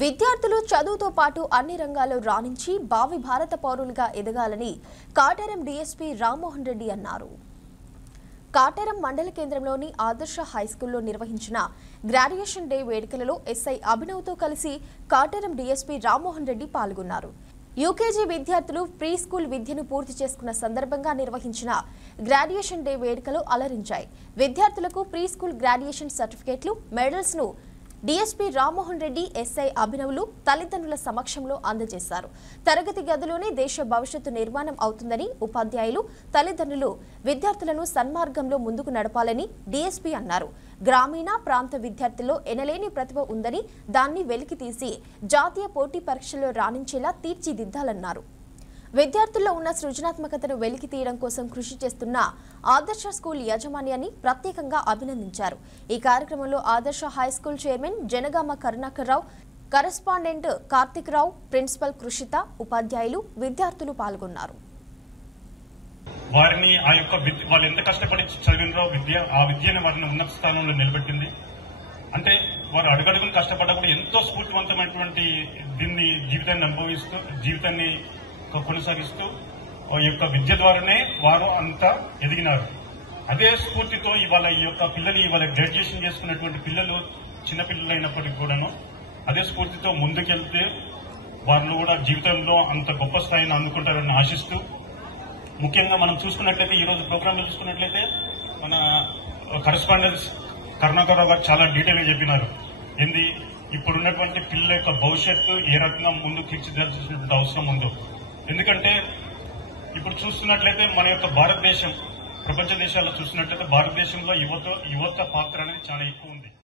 విద్యార్థులు చదువుతో పాటు అన్ని రంగాల్లో రాణించి భావి భారత పౌరులుగా ఎదగాలని కాటేరం డీఎస్పీ రామ్మోహన్ రెడ్డి అన్నారు. కాటేరం మండల కేంద్రంలోని ఆదర్శ హైస్కూల్లో నిర్వహించిన గ్రాడ్యుయేషన్ డే వేడుకలలో ఎస్ఐ అభినవ్తో కలిసి కాటేరం డీఎస్పీ రామ్మోహన్ రెడ్డి పాల్గొన్నారు. యూకేజీ విద్యార్థులు ప్రీ స్కూల్ విద్యను పూర్తి చేసుకున్న సందర్భంగా నిర్వహించిన గ్రాడ్యుయేషన్ డే వేడుకలు అలరించాయి. విద్యార్థులకు ప్రీ స్కూల్ గ్రాడ్యుయేషన్ సర్టిఫికేట్లు, మెడల్స్ ను డీఎస్పీ రామ్మోహన్ రెడ్డి, ఎస్ఐ అభినవ్లు తల్లిదండ్రుల సమక్షంలో అందజేశారు. తరగతి గదిలోనే దేశ భవిష్యత్తు నిర్మాణం అవుతుందని, ఉపాధ్యాయులు, తల్లిదండ్రులు విద్యార్థులను సన్మార్గంలో ముందుకు నడపాలని డీఎస్పీ అన్నారు. గ్రామీణ ప్రాంత విద్యార్థుల్లో ఎనలేని ప్రతిభ ఉందని, దాన్ని వెలికితీసి జాతీయ పోటీ పరీక్షల్లో రాణించేలా తీర్చిదిద్దాలన్నారు. విద్యార్థుల్లో ఉన్న సృజనాత్మకతను వెలికి తీయడం కోసం కృషి చేస్తున్న ఆదర్శ స్కూల్ యాజమాన్యాన్ని ప్రత్యేకంగా అభినందించారు. ఈ కార్యక్రమంలో ఆదర్శ హైస్కూల్ చైర్మన్ జనగామ కరుణాకర్ రావు, కరెస్పాండెంట్ కార్తిక్ రావు, ప్రిన్సిపల్ కృషిత, ఉపాధ్యాయులు, విద్యార్థులు పాల్గొన్నారు. వారిని వాళ్ళు ఎంత కష్టపడి చదివినరో ఆ విద్యను వారిని ఉన్నత స్థానంలో నిలబెట్టింది. అంటే వారు అడుగడుగును కష్టపడ్డా కూడా ఎంతో స్ఫూర్తివంతమైనటువంటి దీన్ని జీవితాన్ని అనుభవిస్తూ జీవితాన్ని కొనసాగిస్తూ ఈ యొక్క విద్య ద్వారానే వారు అంతా ఎదిగినారు. అదే స్ఫూర్తితో ఇవాళ ఈ యొక్క పిల్లలు ఇవాళ గ్రాడ్యుయేషన్ చేసుకున్నటువంటి పిల్లలు చిన్నపిల్లలైనప్పటికీ కూడాను అదే స్ఫూర్తితో ముందుకెళ్తే వారిలో కూడా జీవితంలో అంత గొప్ప స్థాయిని అందుకుంటారని ఆశిస్తూ, ముఖ్యంగా మనం చూసుకున్నట్లయితే ఈ రోజు ప్రోగ్రామ్ లో చూసుకున్నట్లయితే మన కరెస్పాండెంట్ కరుణాకర్ రావు గారు చాలా డీటెయిల్ గా చెప్పినారు. ఏంది ఇప్పుడున్నటువంటి పిల్లల యొక్క భవిష్యత్తు ఏ రకంగా ముందుకు తీర్చిదిద్దాల్సినటువంటి అవసరం ఉందో. ఎందుకంటే ఇప్పుడు చూస్తున్నట్లయితే మన యొక్క భారతదేశం ప్రపంచ దేశాల్లో చూస్తున్నట్లయితే భారతదేశంలో యువత పాత్ర అనేది చాలా ఎక్కువ.